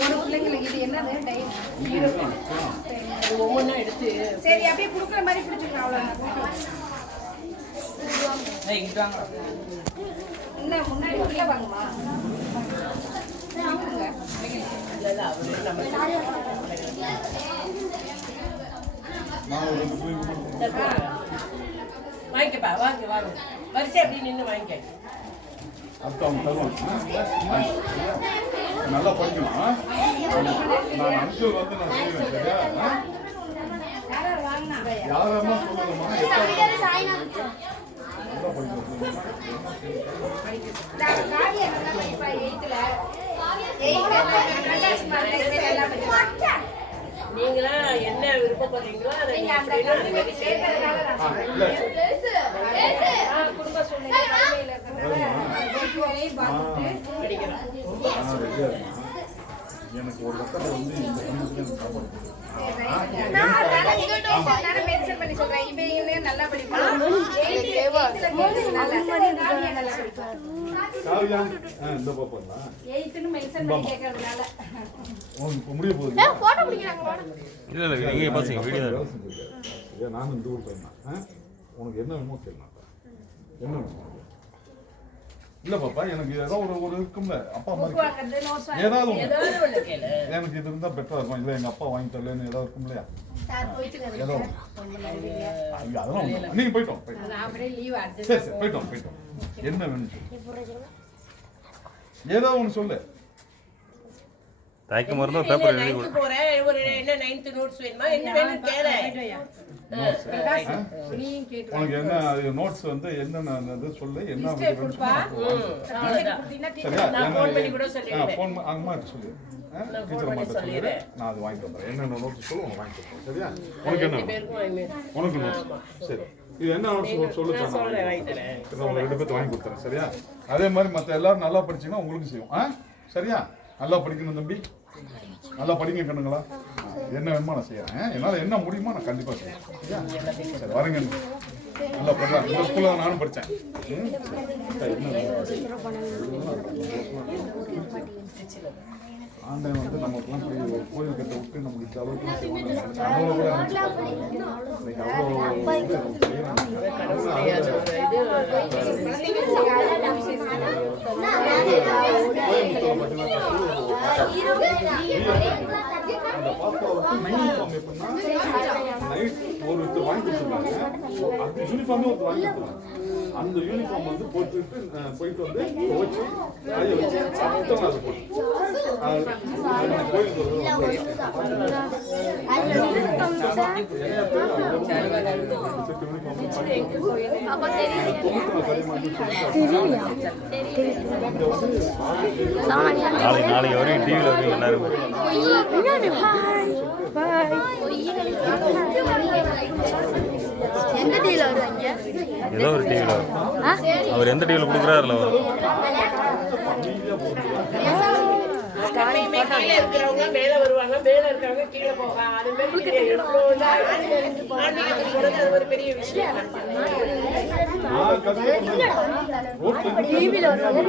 ஒரு பிள்ளைங்களுக்கு இது என்னது ஒவ்வொன்றா எடுத்து சரி அப்படியே கொடுக்குற மாதிரி பிடிச்சிக்கலாம் அவ்வளோ இன்னும் முன்னாடி உள்ள வாங்கம்மா வாங்கிக்கப்பா வாங்க வாங்க வரிசை அப்படி நின்று வாங்கிக்க நல்லா படிக்கணும். நான் அங்கிள் வந்து நான் சொல்லுவேன் சரியா? யாரம்மா சொல்லுங்கம்மா நல்லா படிக்கணும். நீங்களா என்ன விருப்பப்படுறீங்களோ அதை குடும்ப சூழ்நிலை எனக்கு ஒரு பக்கத்தில் வந்து இந்த கம்யூனிட்டி சாப்பாடு இந்த பாப்பா முடிய போகுது நானும் இந்த ஊருக்கு வந்தேன். உனக்கு என்ன வேணுமோ கேட்கலாம். என்ன வேணும் இல்ல பாப்பா எனக்கு ஏதோ ஒரு இருக்கும்ல அப்பா மாதிரி ஏதாவது எனக்கு இது இருந்தா பெட்டரா இருக்கும். இல்ல எங்க அப்பா வாங்கி தரலன்னு ஏதாவது இருக்கும் இல்லையா? ஏதோ அதெல்லாம் நீங்க போயிட்டோம் சரி சரி போயிட்டோம் என்ன வேணும் ஏதோ ஒண்ணு சொல்லு. தாய்க்கு மருந்து பேப்பர் எழுதி கொடு. போறேன் ஒரு என்ன 9th நோட்ஸ் வேணுமா என்ன வேணும் கேளு. உனக்கு என்ன நோட்ஸ் வந்து என்னென்ன சொல்லு என்ன சரியா? ஃபோன் பண்ணி கூட சொல்லிடுறேன். ஃபோன் அம்மா சொல்லு டீச்சர் மாட்ட சொல்லிடு. நான் அது வாங்கிட்டு வந்துறேன். என்னென்ன நோட்ஸ் சொல்லு உனக்கு வாங்கி தரேன் சரியா? உனக்கு என்ன உனக்கு நோட்ஸ் சரி இது என்ன நோட்ஸ் சொல்லு நான் வாங்கி தரேன். உங்களுக்கு ரெண்டு பேருக்கு வாங்கி கொடுத்துறேன் சரியா? அதே மாதிரி மற்ற எல்லாரும் நல்லா படிச்சீங்கன்னா உங்களுக்கு செய்யும் சரியா? நல்லா படிக்கணும் தம்பி நல்லா படிங்க கண்ணுங்களா. என்ன வேணுமோ நான் செய்யறேன். என்னால் என்ன முடியுமோ நான் கண்டிப்பாக செய்யறேன். சரி வரேங்க. நல்லா படிக்கலாம். இந்த ஸ்கூலில் நானும் படித்தேன். ஆண்டவன் வந்து நமக்குலாம் போய் ஒரு கோயில் கட்ட விட்டு நமக்கு இந்த அளவுக்கு அந்த பாப்பாவுக்கு யூனிஃபார்ம் எப்படின்னா நைட் ஒரு வாங்கி கொடுத்துருக்காங்க. அந்த யூனிஃபார்மே ஒரு வாங்கி கொடுத்துருக்காங்க. அந்த யூனிஃபார்ம் வந்து போட்டுட்டு போயிட்டு வந்து துவச்சி காய வச்சு சாப்பிட்டு அதை போட்டு கோயிலுக்கு நாளைக்கு வரையும் டிவியில் வருவீங்க எல்லாரும். எந்த டிவியில் வருவாங்க? ஏதோ ஒரு டிவியில் வரும். அவர் எந்த டிவியில் கொடுக்குறாருல வரும். கீழே இருக்கிறவங்க மேல வருவாங்க, மேல இருக்கிறவங்க கீழே போவாங்க. அது மாதிரி அது ஒரு பெரிய விஷயம். டிவியில் வருவாங்க.